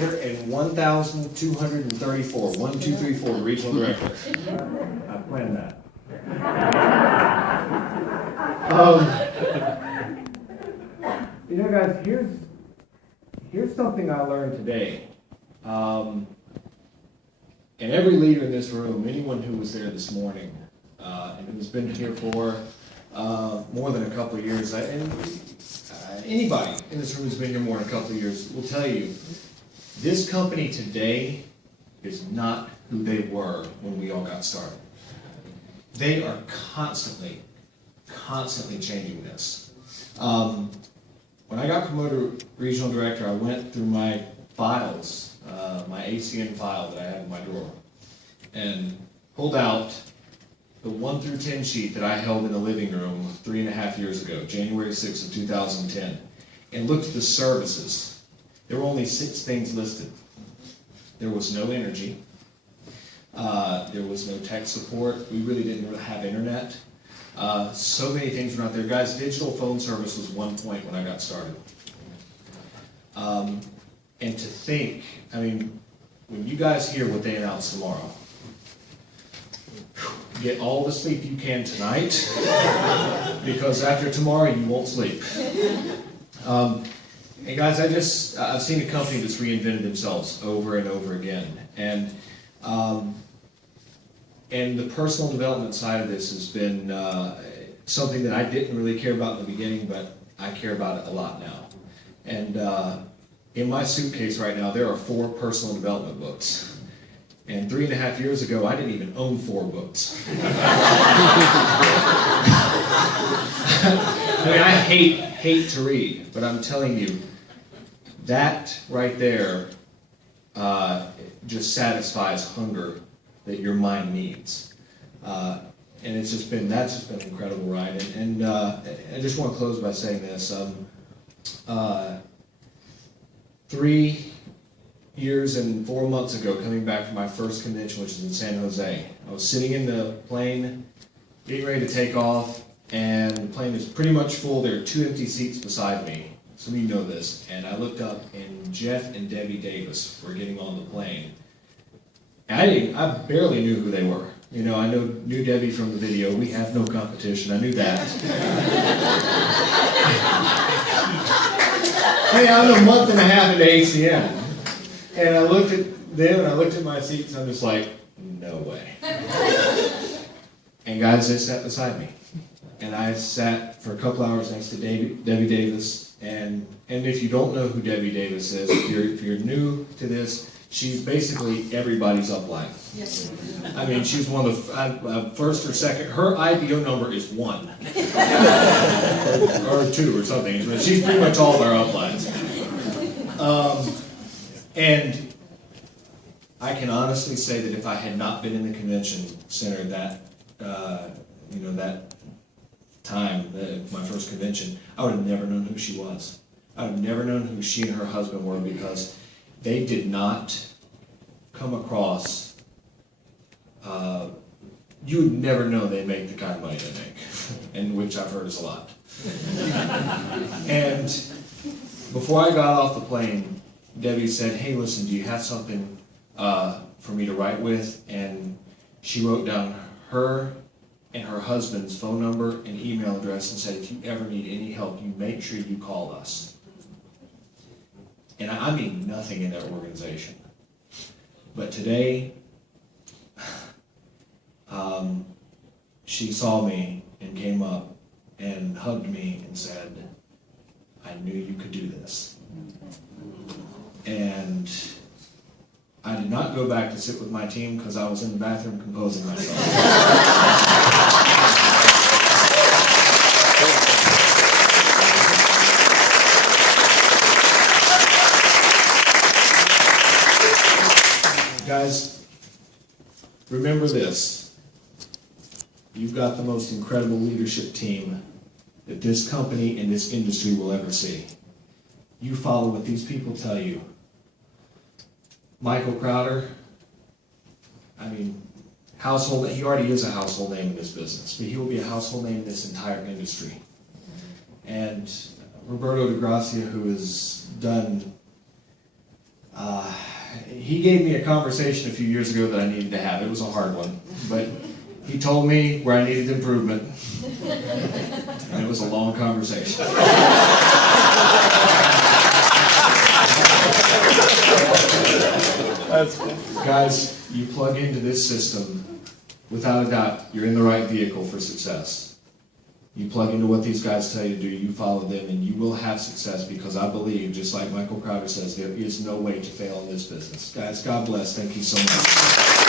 And 1,234, 1,234, regional director. I planned that. You know, guys, here's something I learned today. And every leader in this room, anyone who was there this morning, and who's been here for more than a couple of years, anybody in this room who's been here more than a couple of years will tell you, this company today is not who they were when we all got started. They are constantly changing this. When I got promoted to regional director, I went through my files, my ACN file that I had in my drawer, and pulled out the 1 through 10 sheet that I held in the living room 3.5 years ago, January 6th of 2010, and looked at the services. There were only 6 things listed. There was no energy. There was no tech support. We really didn't really have internet. So many things were not there. Guys, digital phone service was one point when I got started. And to think, I mean, when you guys hear what they announce tomorrow, get all the sleep you can tonight, because after tomorrow you won't sleep. And guys, I've seen a company that's reinvented themselves over and over again. And the personal development side of this has been something that I didn't really care about in the beginning, but I care about it a lot now. And in my suitcase right now, there are 4 personal development books. And 3.5 years ago, I didn't even own 4 books. I mean, I hate to read, but I'm telling you, that right there just satisfies hunger that your mind needs. And that's just been an incredible ride. And I just want to close by saying this. 3 years and 4 months ago, coming back from my first convention, which is in San Jose, I was sitting in the plane, getting ready to take off, and the plane is pretty much full. There are 2 empty seats beside me. Some of you know this. And I looked up, and Jeff and Debbie Davis were getting on the plane. And I barely knew who they were. You know, I knew Debbie from the video. We have no competition. I knew that. Hey, I'm a month and a half into ACN. And I looked at them, and I looked at my seats, and I'm just like, no way. And guys, they sat beside me. And I sat for a couple hours next to Debbie Davis. And if you don't know who Debbie Davis is, if you're new to this, she's basically everybody's upline. Yes. I mean, she's one of the first or second. Her IBO number is 1 or 2 or something. But she's pretty much all of our uplines. And I can honestly say that if I had not been in the convention center that time, my first convention, I would have never known who she was. I would have never known who she and her husband were, because they did not come across, you would never know they make the kind of money they make, and which I've heard is a lot. And before I got off the plane, Debbie said, hey, listen, do you have something for me to write with? And she wrote down her and her husband's phone number and email address and said, if you ever need any help, you make sure you call us. And I mean nothing in that organization. But today, she saw me and came up and hugged me and said, I knew you could do this. And I did not go back to sit with my team because I was in the bathroom composing myself. Guys, remember this. You've got the most incredible leadership team that this company and this industry will ever see. You follow what these people tell you. Michael Crowder, I mean, he already is a household name in this business, but he will be a household name in this entire industry. And Roberto de Gracia, who has done he gave me a conversation a few years ago that I needed to have. It was a hard one, but he told me where I needed improvement, and it was a long conversation. Guys, you plug into this system, without a doubt, you're in the right vehicle for success. You plug into what these guys tell you to do, you follow them, and you will have success, because I believe, just like Michael Crowder says, there is no way to fail in this business. Guys, God bless. Thank you so much.